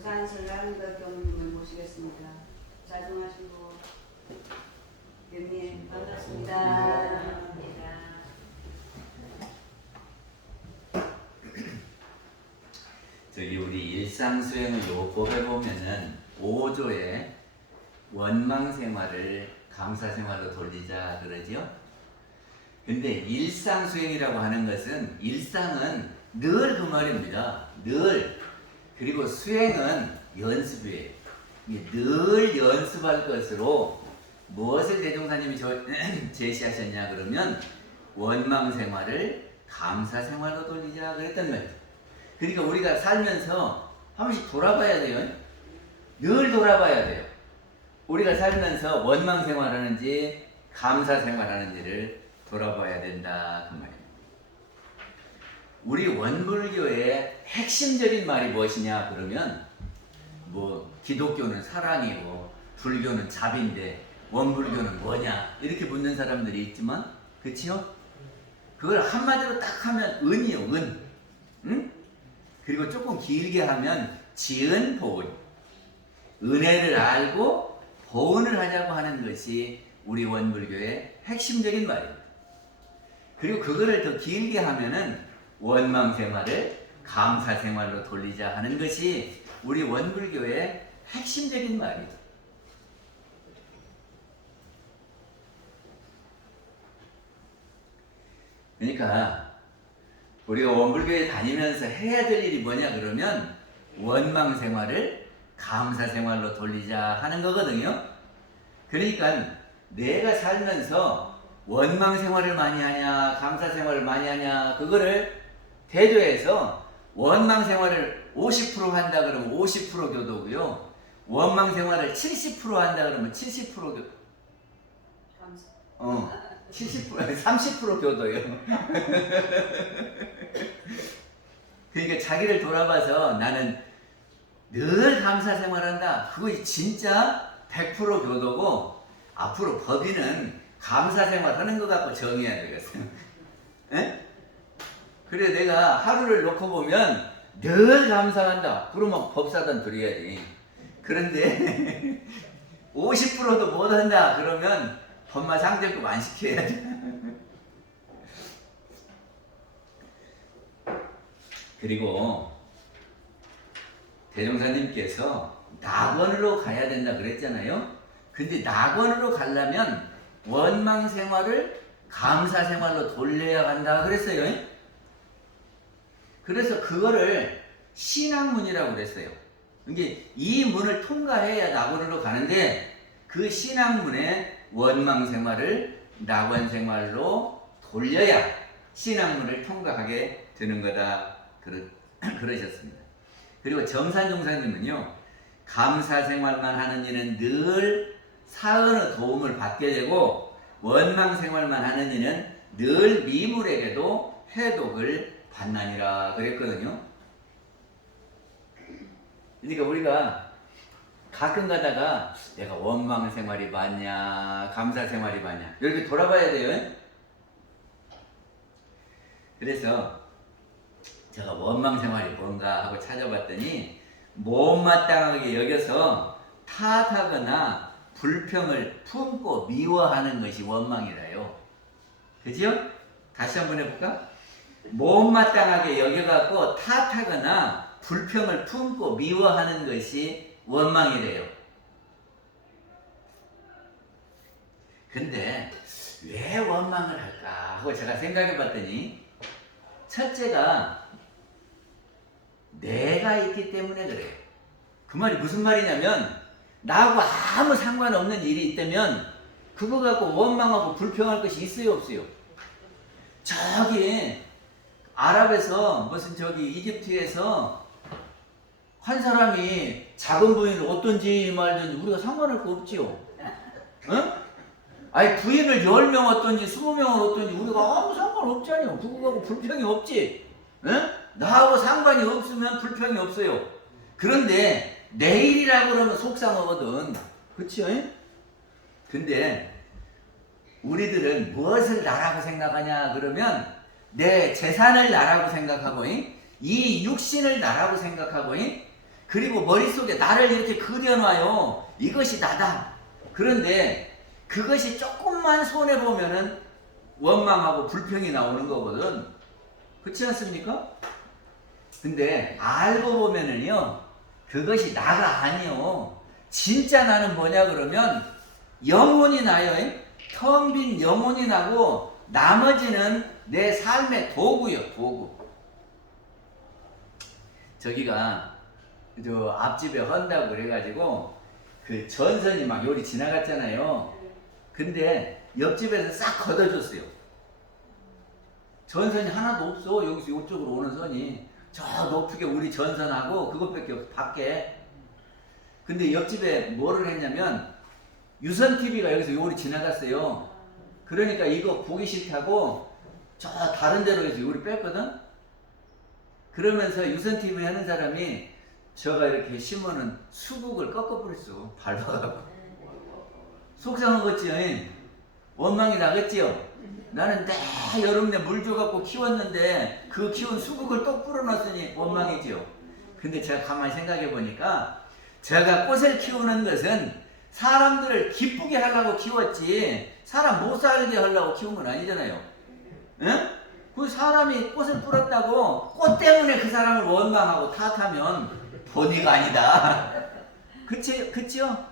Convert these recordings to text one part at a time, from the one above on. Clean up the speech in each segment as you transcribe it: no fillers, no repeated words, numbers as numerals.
부산 설랑도 교우님을 모시겠습니다. 자중하시고 대님 반갑습니다. 저기 우리 일상수행을 요법에 보면은 5조에 원망생활을 감사생활로 돌리자 그러지요. 근데 일상수행이라고 하는 것은 일상은 늘 그 말입니다. 늘. 그리고 수행은 연습이에요. 늘 연습할 것으로 무엇을 대종사님이 제시하셨냐 그러면 원망생활을 감사생활로 돌리자 그랬단 말이에요. 그러니까 우리가 살면서 한 번씩 돌아봐야 돼요. 늘 돌아봐야 돼요. 우리가 살면서 원망생활하는지 감사생활하는지를 돌아봐야 된다 그 말이에요. 우리 원불교의 핵심적인 말이 무엇이냐 그러면 뭐 기독교는 사랑이고 불교는 자비인데 원불교는 뭐냐 이렇게 묻는 사람들이 있지만 그치요? 그걸 한마디로 딱 하면 은이요 은. 응? 그리고 조금 길게 하면 지은 보은. 은혜를 알고 보은을 하자고 하는 것이 우리 원불교의 핵심적인 말입니다. 그리고 그거를 더 길게 하면은 원망생활을 감사생활로 돌리자 하는 것이 우리 원불교의 핵심적인 말이죠. 그러니까 우리가 원불교에 다니면서 해야 될 일이 뭐냐 그러면 원망생활을 감사생활로 돌리자 하는 거거든요. 그러니까 내가 살면서 원망생활을 많이 하냐 감사생활을 많이 하냐 그거를 대조해서 원망생활을 50% 한다 그러면 50% 교도고요. 원망생활을 70% 한다 그러면 70% 교도. 70% 30% 교도요. 그러니까 자기를 돌아봐서 나는 늘 감사생활한다. 그거 진짜 100% 교도고 앞으로 법인은 감사생활하는 것 갖고 정해야 되겠어요. 에? 그래 내가 하루를 놓고 보면 늘 감사한다. 그러면 법사단 드려야지. 그런데 50%도 못한다. 그러면 법마 상대급 안 시켜야지. 그리고 대종사님께서 낙원으로 가야 된다 그랬잖아요. 근데 낙원으로 가려면 원망생활을 감사생활로 돌려야 한다 그랬어요. 그래서 그거를 신앙문이라고 그랬어요. 이게 이 문을 통과해야 낙원으로 가는데 그 신앙문에 원망생활을 낙원생활로 돌려야 신앙문을 통과하게 되는 거다 그러셨습니다. 그리고 정산종사님은요, 감사생활만 하는 이는 늘 사은의 도움을 받게 되고 원망생활만 하는 이는 늘 미물에게도 해독을 받나니라 그랬거든요. 그러니까 우리가 가끔 가다가 내가 원망생활이 맞냐 감사생활이 맞냐 이렇게 돌아봐야 돼요. 그래서 제가 원망생활이 뭔가 하고 찾아봤더니 못마땅하게 여겨서 탓하거나 불평을 품고 미워하는 것이 원망이라요. 그죠? 다시 한번 해볼까? 못마땅하게 여겨갖고 탓하거나 불평을 품고 미워하는 것이 원망이래요. 근데 왜 원망을 할까 하고 제가 생각해 봤더니 첫째가 내가 있기 때문에 그래요. 그 말이 무슨 말이냐면 나하고 아무 상관없는 일이 있다면 그거 갖고 원망하고 불평할 것이 있어요 없어요? 저기 아랍에서 무슨 저기 이집트에서 한 사람이 작은 부인을 어떤지 말든지 우리가 상관할 거 없지요. 응? 아니 부인을 10명 어떤지 20명을 어떤지 우리가 아무 상관없잖아요. 그거 갖고 불평이 없지. 응? 나하고 상관이 없으면 불평이 없어요. 그런데 내일이라고 그러면 속상하거든. 그치? 근데 우리들은 무엇을 나라고 생각하냐 그러면 내 재산을 나라고 생각하고 이 육신을 나라고 생각하고 그리고 머릿속에 나를 이렇게 그려놔요. 이것이 나다. 그런데 그것이 조금만 손해보면은 원망하고 불평이 나오는 거거든. 그렇지 않습니까? 근데 알고 보면은요, 그것이 나가 아니요. 진짜 나는 뭐냐 그러면 영혼이 나요. 텅 빈 영혼이 나고 나머지는 내 삶의 도구요, 도구. 저기가 저 앞집에 헌다고 그래가지고 그 전선이 막 요리 지나갔잖아요. 근데 옆집에서 싹 걷어줬어요. 전선이 하나도 없어. 여기서 이쪽으로 오는 선이 저 높게 우리 전선하고 그것밖에 없어, 밖에. 근데 옆집에 뭐를 했냐면 유선 TV가 여기서 요리 지나갔어요. 그러니까 이거 보기 싫다고 저 다른 데로 해서 요리 뺐거든. 그러면서 유선 TV 하는 사람이 저가 이렇게 심으는 수국을 꺾어버렸어. 밟아가고. 속상하겠지요. 원망이 나겠지요. 나는 내 여름에 물 줘갖고 키웠는데 그 키운 수국을 또 뿌려놨으니 원망이지요. 근데 제가 가만히 생각해 보니까 제가 꽃을 키우는 것은 사람들을 기쁘게 하려고 키웠지 사람 못 살게 하려고 키운 건 아니잖아요. 응? 그 사람이 꽃을 뿌렸다고 꽃 때문에 그 사람을 원망하고 탓하면 본의가 아니다. 그치요?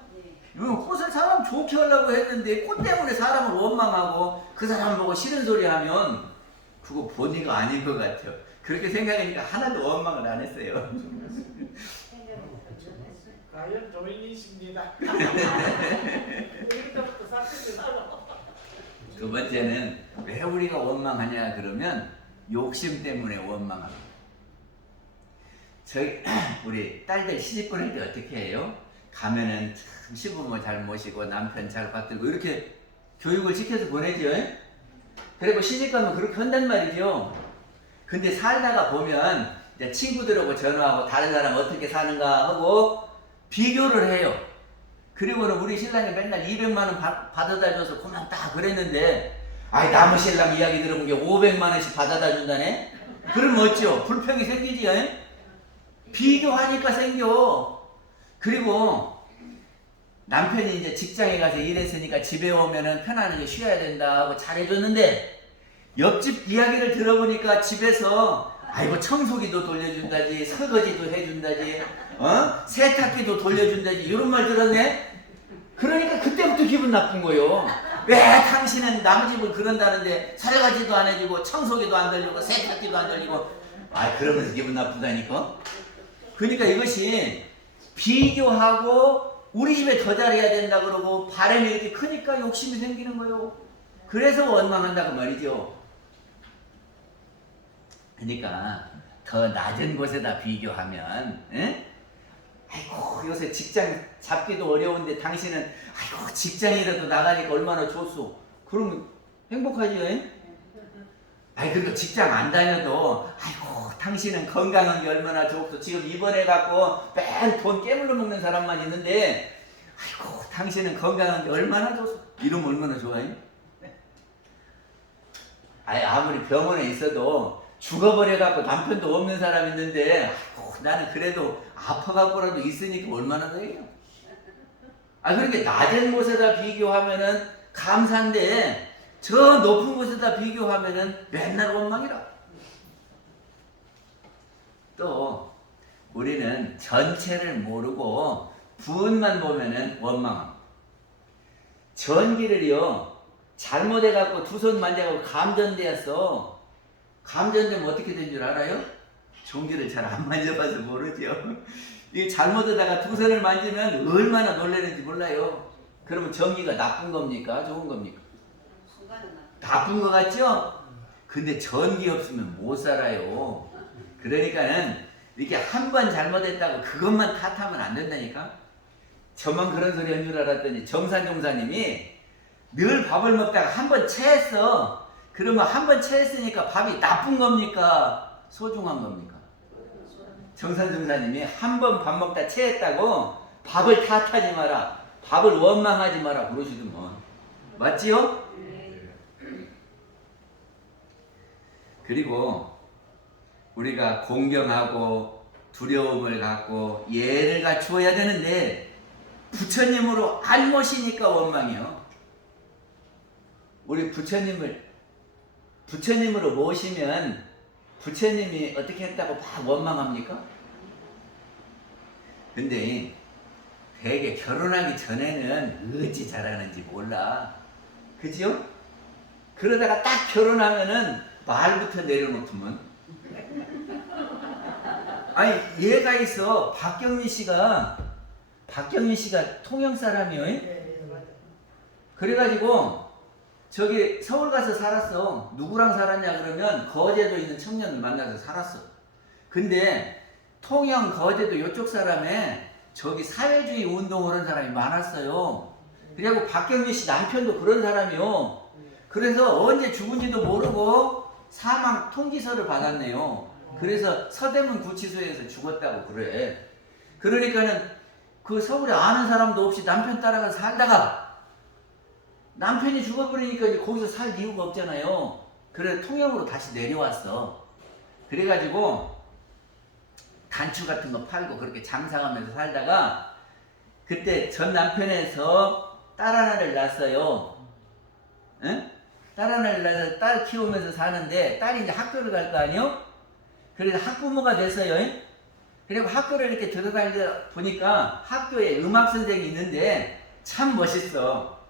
꽃을 사람 좋게 하려고 했는데 꽃 때문에 사람을 원망하고 그 사람 보고 싫은 소리 하면 그거 본의가 아닌 것 같아요. 그렇게 생각하니까 하나도 원망을 안 했어요. 과연 조인이십니다. 두 번째는 왜 우리가 원망하냐 그러면 욕심 때문에 원망합니다. 저희 우리 딸들 시집 보낼 때 어떻게 해요? 가면은 참 시부모 잘 모시고 남편 잘 받들고 이렇게 교육을 시켜서 보내죠. 그리고 시집 가면 그렇게 한단 말이죠. 근데 살다가 보면 이제 친구들하고 전화하고 다른 사람 어떻게 사는가 하고 비교를 해요. 그리고는 우리 신랑이 맨날 200만 원 받아다 줘서 고맙다 그랬는데 아이 남의 신랑 이야기 들어본 게 500만 원씩 받아다 준다네? 그러면 어찌요? 불평이 생기지. 비교하니까 생겨. 그리고 남편이 이제 직장에 가서 일했으니까 집에 오면은 편안하게 쉬어야 된다 하고 잘해줬는데 옆집 이야기를 들어보니까 집에서 아이고 청소기도 돌려준다지 설거지도 해준다지 세탁기도 돌려준다지 이런 말 들었네. 그러니까 그때부터 기분 나쁜 거요. 왜 당신은 남의 집을 그런다는데 설거지도 안 해주고 청소기도 안 돌리고 세탁기도 안 돌리고 그러면서 기분 나쁘다니까. 그러니까 이것이 비교하고 우리 집에 더 잘해야 된다 그러고 바람이 이렇게 크니까 욕심이 생기는 거요. 그래서 원망한다고 말이죠. 그러니까 더 낮은 곳에다 비교하면 아이고 요새 직장 잡기도 어려운데 당신은 아이고 직장이라도 나가니까 얼마나 좋소. 그러면 행복하지. 그리고 직장 안 다녀도 아이고 당신은 건강한 게 얼마나 좋소. 지금 입원해갖고 맨 돈 깨물러 먹는 사람만 있는데 아이고 당신은 건강한 게 얼마나 좋소. 이러면 얼마나 좋아요? 아무리 병원에 있어도 죽어버려갖고 남편도 없는 사람 있는데 아이고 나는 그래도 아파갖고라도 있으니까 얼마나 더해요. 그러니까 낮은 곳에다 비교하면은 감사한데 저 높은 곳에다 비교하면은 맨날 원망이라. 또 우리는 전체를 모르고 부분만 보면은 원망함. 전기를요 잘못해갖고 두 손 만져갖고 감전되었어. 감전되면 어떻게 된 줄 알아요? 전기를 잘 안 만져봐서 모르죠. 이 잘못하다가 두 손을 만지면 얼마나 놀라는지 몰라요. 그러면 전기가 나쁜 겁니까? 좋은 겁니까? 나쁜 거 같죠? 근데 전기 없으면 못 살아요. 그러니까는 이렇게 한 번 잘못했다고 그것만 탓하면 안 된다니까. 저만 그런 소리 한 줄 알았더니 정산종사님이 늘 밥을 먹다가 한 번 체했어. 그러면 한 번 체했으니까 밥이 나쁜 겁니까? 소중한 겁니까? 정산종사님이 한 번 밥 먹다 체했다고 밥을 탓하지 마라, 밥을 원망하지 마라 그러시더만. 맞지요? 그리고 우리가 공경하고 두려움을 갖고 예를 갖추어야 되는데 부처님으로 안 모시니까 원망이요. 우리 부처님으로 모시면 부처님이 어떻게 했다고 막 원망합니까? 근데 되게 결혼하기 전에는 어찌 잘하는지 몰라. 그지요? 그러다가 딱 결혼하면은 말부터 내려놓더만. 아니 얘가 있어. 박경민 씨가 통영 사람이요. 그래가지고 저기 서울 가서 살았어. 누구랑 살았냐 그러면 거제도 있는 청년을 만나서 살았어. 근데 통영 거제도 이쪽 사람에 저기 사회주의 운동을 하는 사람이 많았어요. 그리고 박경민 씨 남편도 그런 사람이요. 그래서 언제 죽은지도 모르고 사망 통지서를 받았네요. 그래서 서대문 구치소에서 죽었다고 그래. 그러니까는 그 서울에 아는 사람도 없이 남편 따라가서 살다가 남편이 죽어버리니까 이제 거기서 살 이유가 없잖아요. 그래 통영으로 다시 내려왔어. 그래가지고 단추 같은 거 팔고 그렇게 장사하면서 살다가 그때 전 남편에서 딸 하나를 낳았어요. 응? 딸 하나를 낳아서 딸 키우면서 사는데 딸이 이제 학교를 갈 거 아니요? 그래서 학부모가 됐어요. 그리고 학교를 이렇게 들어다니다 보니까 학교에 음악 선생이 있는데 참 멋있어.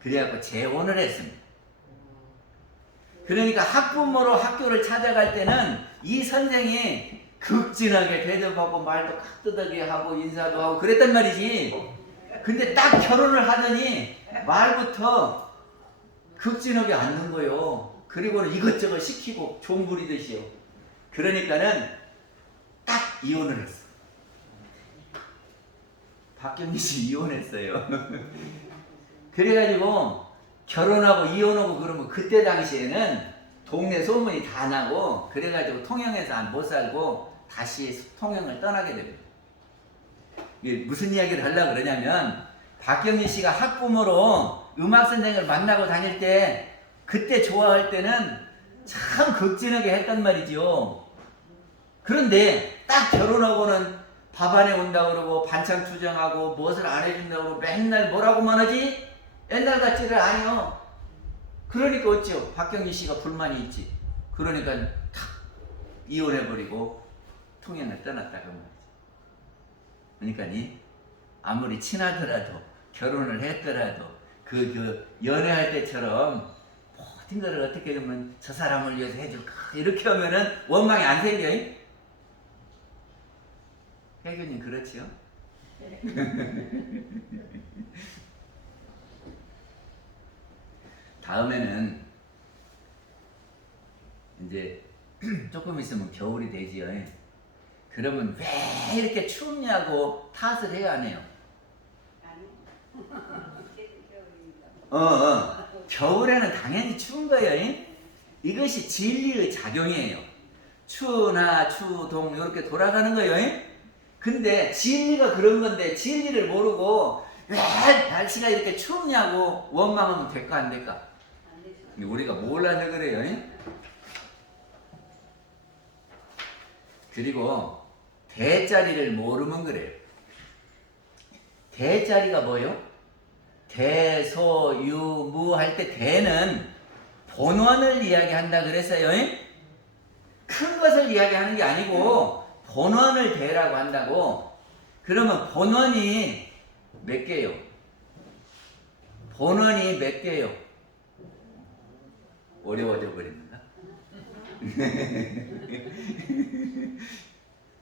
그래갖고 재혼을 했습니다. 그러니까 학부모로 학교를 찾아갈 때는 이 선생이 극진하게 대접하고 말도 깍두덕이 하고 인사도 하고 그랬단 말이지. 근데 딱 결혼을 하더니 말부터 극진하게 앉는 거요. 그리고는 이것저것 시키고 종 부리듯이요. 그러니까는 딱 이혼을 했어. 박경민 씨 이혼했어요. 그래가지고 결혼하고 이혼하고 그러면 그때 당시에는 동네 소문이 다 나고 그래가지고 통영에서 못 살고 다시 통영을 떠나게 됩니다. 이게 무슨 이야기를 하려고 그러냐면 박경민 씨가 학부모로 음악 선생을 만나고 다닐 때 그때 좋아할 때는 참 극진하게 했단 말이죠. 그런데 딱 결혼하고는 밥 안 해온다고 그러고 반찬 투정하고 무엇을 안 해준다고 그러고 맨날 뭐라고만 하지? 옛날 같지를 아니요. 그러니까 어찌요? 박경민 씨가 불만이 있지. 그러니까 탁 이혼해버리고 통영을 떠났다고 말이지. 그러니까 아무리 친하더라도 결혼을 했더라도 그 연애할 때처럼 모든 걸 어떻게 하면 저 사람을 위해서 해줄까 이렇게 하면은 원망이 안 생겨요. 혜교님 그렇지요? 다음에는 이제 조금 있으면 겨울이 되지요. 그러면 왜 이렇게 춥냐고 탓을 해야 하네요. 겨울에는 당연히 추운 거예요. 이것이 진리의 작용이에요. 추나 추동 이렇게 돌아가는 거예요. 근데 진리가 그런 건데 진리를 모르고 왜 날씨가 이렇게 춥냐고 원망하면 될까 안 될까? 우리가 몰라서 그래요. 그리고 대자리를 모르면 그래요. 대자리가 뭐요? 대소유무 할 때 대는 본원을 이야기한다 그랬어요. 큰 것을 이야기하는 게 아니고 본원을 대라고 한다고. 그러면 본원이 몇 개요? 본원이 몇 개요? 어려워져 버립니다.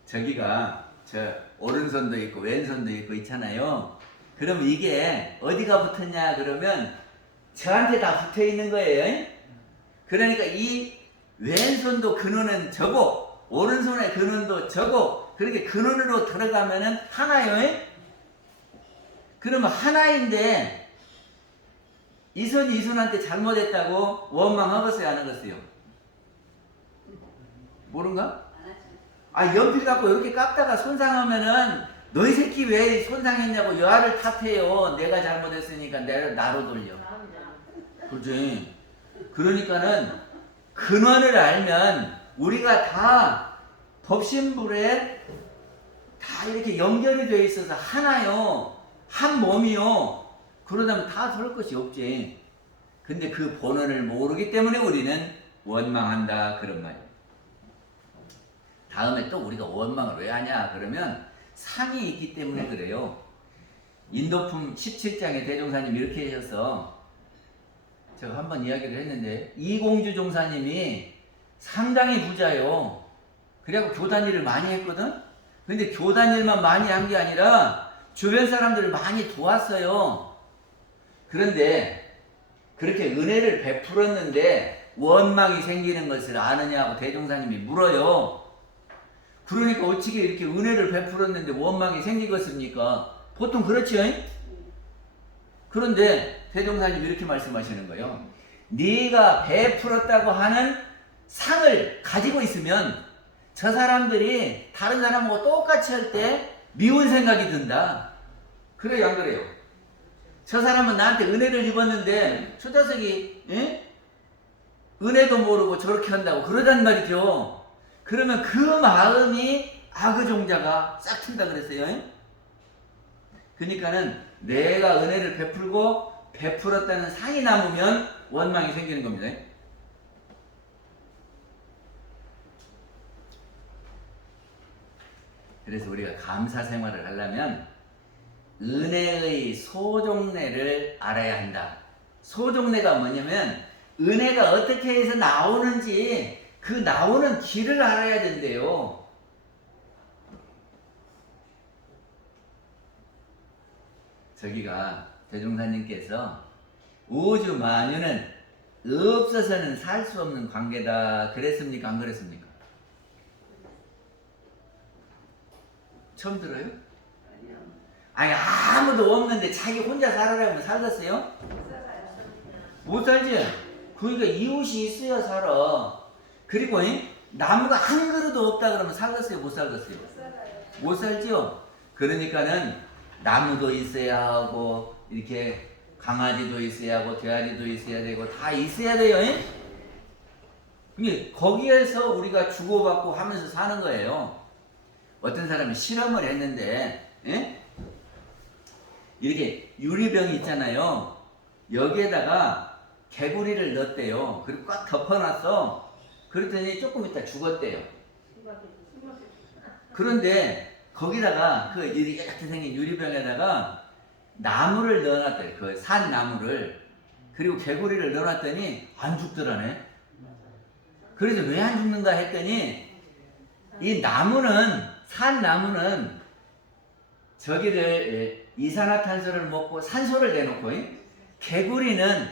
저기가 저 오른손도 있고 왼손도 있고 있잖아요. 그럼 이게 어디가 붙었냐 그러면 저한테 다 붙어 있는 거예요. 그러니까 이 왼손도 근원은 저고 오른손의 근원도 저고 그렇게 근원으로 들어가면은 하나요. 그러면 하나인데 이 손이 이 손한테 잘못했다고 원망하겠어요 안 하겠어요? 모른가? 연필 갖고 이렇게 깎다가 손상하면은 너희 새끼 왜 손상했냐고 여하를 탓해요. 내가 잘못했으니까 나로 돌려. 그렇지. 그러니까는 근원을 알면 우리가 다 법신불에 다 이렇게 연결이 되어 있어서 하나요. 한 몸이요. 그러다면 다 서를 것이 없지. 근데 그 본원을 모르기 때문에 우리는 원망한다 그런 말이에요. 다음에 또 우리가 원망을 왜 하냐 그러면 상이 있기 때문에 그래요. 인도품 17장에 대종사님 이렇게 하셔서 제가 한번 이야기를 했는데 이공주 종사님이 상당히 부자요. 그래갖고 교단 일을 많이 했거든. 근데 교단 일만 많이 한 게 아니라 주변 사람들을 많이 도왔어요. 그런데 그렇게 은혜를 베풀었는데 원망이 생기는 것을 아느냐고 대종사님이 물어요. 그러니까 어떻게 이렇게 은혜를 베풀었는데 원망이 생기겠습니까? 보통 그렇지요. 그런데 대종사님이 이렇게 말씀하시는 거예요. 네가 베풀었다고 하는 상을 가지고 있으면 저 사람들이 다른 사람하고 똑같이 할 때 미운 생각이 든다. 그래요, 안 그래요? 저 사람은 나한테 은혜를 입었는데 저 자식이 은혜도 모르고 저렇게 한다고 그러단 말이죠. 그러면 그 마음이 악의종자가 싹 튼다 그랬어요. 그러니까는 내가 은혜를 베풀고 베풀었다는 상이 남으면 원망이 생기는 겁니다. 그래서 우리가 감사 생활을 하려면 은혜의 소종례를 알아야 한다. 소종례가 뭐냐면 은혜가 어떻게 해서 나오는지 그 나오는 길을 알아야 된대요. 저기가 대종사님께서 우주 만유는 없어서는 살 수 없는 관계다 그랬습니까? 안 그랬습니까? 처음 들어요? 아니 아무도 없는데 자기 혼자 살아라면 살겠어요? 못 살지? 그러니까 이웃이 있어야 살아. 그리고 나무가 한 그루도 없다 그러면 살겠어요? 못 살겠어요? 못 살지요? 그러니까는 나무도 있어야 하고 이렇게 강아지도 있어야 하고 돼지도 있어야 되고 다 있어야 돼요. 거기에서 우리가 주고받고 하면서 사는 거예요. 어떤 사람이 실험을 했는데 이렇게 유리병이 있잖아요. 여기에다가 개구리를 넣었대요. 그리고 꽉 덮어놨어. 그랬더니 조금 있다 죽었대요. 그런데 거기다가 그 이렇게 생긴 유리병에다가 나무를 넣어놨대요. 그 산 나무를. 그리고 개구리를 넣어놨더니 안 죽더라네. 그래서 왜 안 죽는가 했더니 이 나무는 산 나무는 저기를 이산화탄소를 먹고 산소를 내놓고 개구리는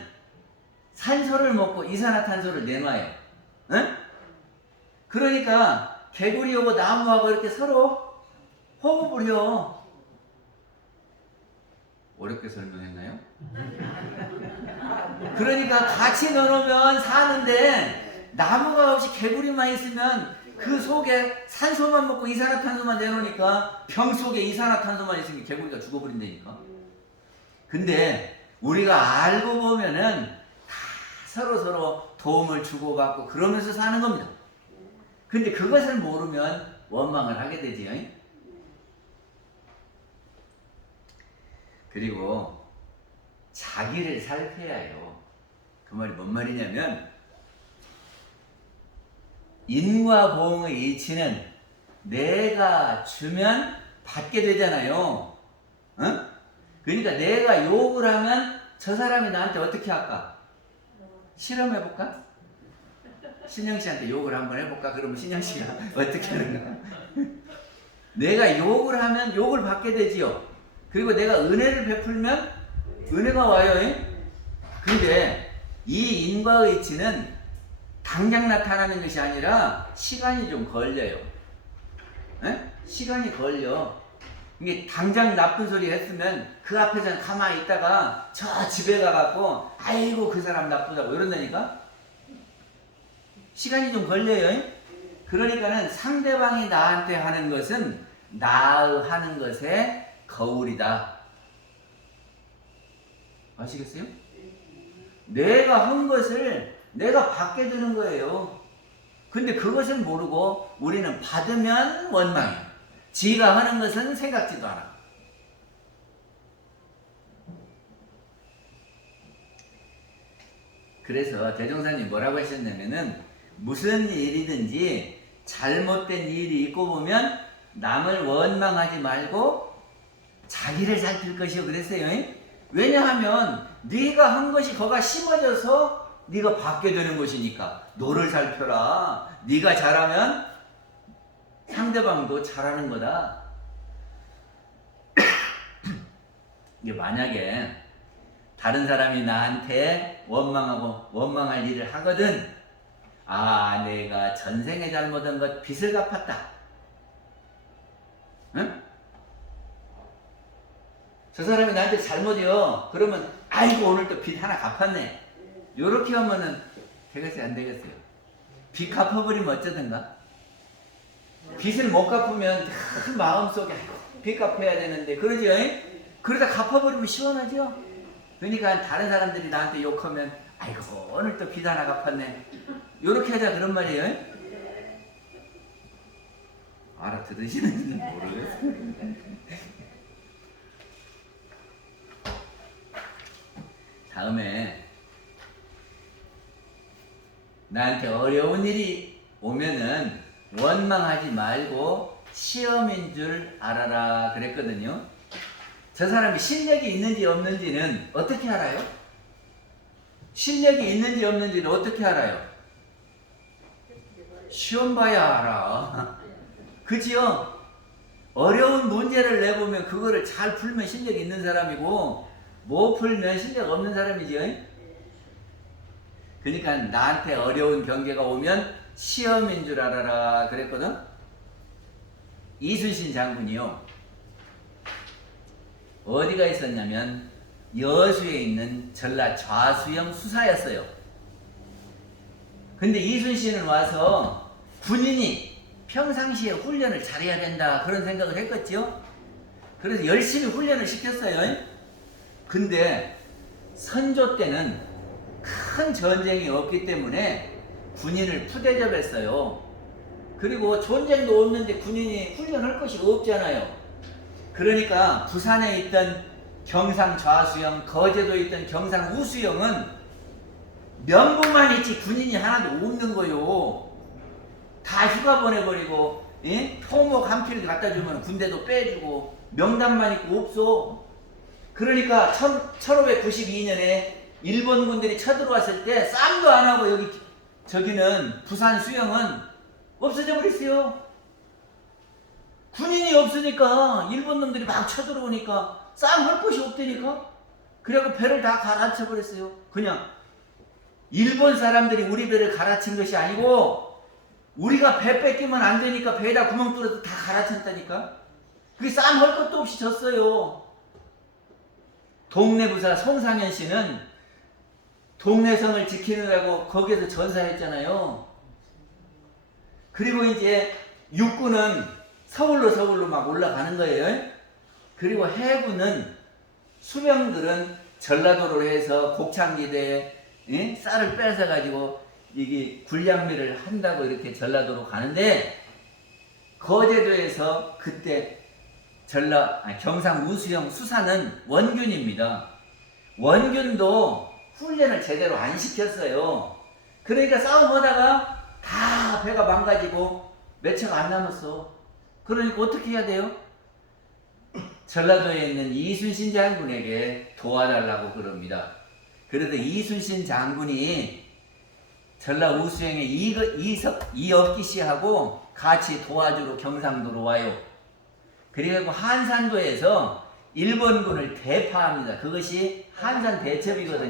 산소를 먹고 이산화탄소를 내놔요. 응? 그러니까 개구리하고 나무하고 이렇게 서로 호흡을 해요. 어렵게 설명했나요? 그러니까 같이 넣어놓으면 사는데 나무가 없이 개구리만 있으면 그 속에 산소만 먹고 이산화탄소만 내놓으니까 병 속에 이산화탄소만 있으면 개구리가 죽어버린다니까. 근데 우리가 알고 보면은 다 서로 도움을 주고받고 그러면서 사는 겁니다. 근데 그것을 모르면 원망을 하게 되지요. 그리고 자기를 살펴야 해요. 그 말이 뭔 말이냐면 인과 보응의 이치는 내가 주면 받게 되잖아요. 응? 그러니까 내가 욕을 하면 저 사람이 나한테 어떻게 할까? 실험해볼까? 신영씨한테 욕을 한번 해볼까? 그러면 신영씨가 어떻게 하는가? 내가 욕을 하면 욕을 받게 되지요. 그리고 내가 은혜를 베풀면 은혜가 와요. 근데 이 인과의 이치는 당장 나타나는 것이 아니라 시간이 좀 걸려요. 시간이 걸려. 이게 당장 나쁜 소리 했으면 그 앞에서는 가만히 있다가 저 집에 가갖고 아이고 그 사람 나쁘다고 이런다니까. 시간이 좀 걸려요. 그러니까는 상대방이 나한테 하는 것은 하는 것의 거울이다. 아시겠어요? 내가 한 것을 내가 받게 되는 거예요. 근데 그것을 모르고 우리는 받으면 원망이에요. 지가 하는 것은 생각지도 않아. 그래서 대종사님 뭐라고 하셨냐면은 무슨 일이든지 잘못된 일이 있고 보면 남을 원망하지 말고 자기를 살필 것이요 그랬어요. 왜냐하면 네가 한 것이 거가 심어져서 네가 받게 되는 것이니까 너를 살펴라. 네가 잘하면 상대방도 잘하는 거다. 이게 만약에 다른 사람이 나한테 원망할 일을 하거든. 아, 내가 전생에 잘못한 것 빚을 갚았다. 응? 저 사람이 나한테 잘못이요. 그러면 아이고 오늘 또 빚 하나 갚았네. 요렇게 하면은 되겠어요, 안 되겠어요? 빚 갚아버리면 어쩌든가? 빚을 못 갚으면 그 마음속에 아이고 빚 갚아야 되는데 그러죠? 그러다 갚아버리면 시원하죠? 그러니까 다른 사람들이 나한테 욕하면 아이고 오늘 또 빚 하나 갚았네. 요렇게 하자 그런 말이에요. 알아들으시는지는 모르겠어요. 다음에 나한테 어려운 일이 오면은 원망하지 말고 시험인 줄 알아라 그랬거든요. 저 사람이 실력이 있는지 없는지는 어떻게 알아요? 실력이 있는지 없는지는 어떻게 알아요? 시험 봐야 알아. 그치요? 어려운 문제를 내보면 그거를 잘 풀면 실력이 있는 사람이고 못 풀면 실력 없는 사람이죠. 그러니까 나한테 어려운 경계가 오면 시험인 줄 알아라 그랬거든. 이순신 장군이요. 어디가 있었냐면 여수에 있는 전라 좌수영 수사였어요. 근데 이순신은 와서 군인이 평상시에 훈련을 잘해야 된다 그런 생각을 했겠죠. 그래서 열심히 훈련을 시켰어요. 근데 선조 때는 큰 전쟁이 없기 때문에 군인을 푸대접했어요. 그리고 전쟁도 없는데 군인이 훈련할 것이 없잖아요. 그러니까 부산에 있던 경상 좌수영, 거제도에 있던 경상 우수영은 명부만 있지 군인이 하나도 없는 거요. 다 휴가 보내버리고 토목 한 필 갖다 주면 군대도 빼주고 명단만 있고 없어. 그러니까 1592년에 일본 군들이 쳐들어왔을 때 쌈도 안 하고 저기는 부산 수영은 없어져 버렸어요. 군인이 없으니까 일본 놈들이 막 쳐들어오니까 쌈 할 곳이 없다니까. 그래갖고 배를 다 갈아쳐 버렸어요. 그냥 일본 사람들이 우리 배를 갈아친 것이 아니고 우리가 배 뺏기면 안 되니까 배에다 구멍 뚫어서 다 갈아쳤다니까. 그게 쌈 할 것도 없이 졌어요. 동네 부사 송상현 씨는 동네성을 지키느라고 거기에서 전사했잖아요. 그리고 이제 육군은 서울로 막 올라가는 거예요. 그리고 해군은 수병들은 전라도로 해서 곡창지대에 쌀을 뺏어가지고 이게 군량미를 한다고 이렇게 전라도로 가는데 거제도에서 그때 경상 우수영 수사는 원균입니다. 원균도 훈련을 제대로 안 시켰어요. 그러니까 싸움하다가 다 배가 망가지고 몇 차가 안 남았어. 그러니까 어떻게 해야 돼요? 전라도에 있는 이순신 장군에게 도와달라고 그럽니다. 그래서 이순신 장군이 전라 우수영의 이업기 씨하고 같이 도와주러 경상도로 와요. 그리고 한산도에서 일본군을 대파합니다. 그것이 한산 대첩이거든요.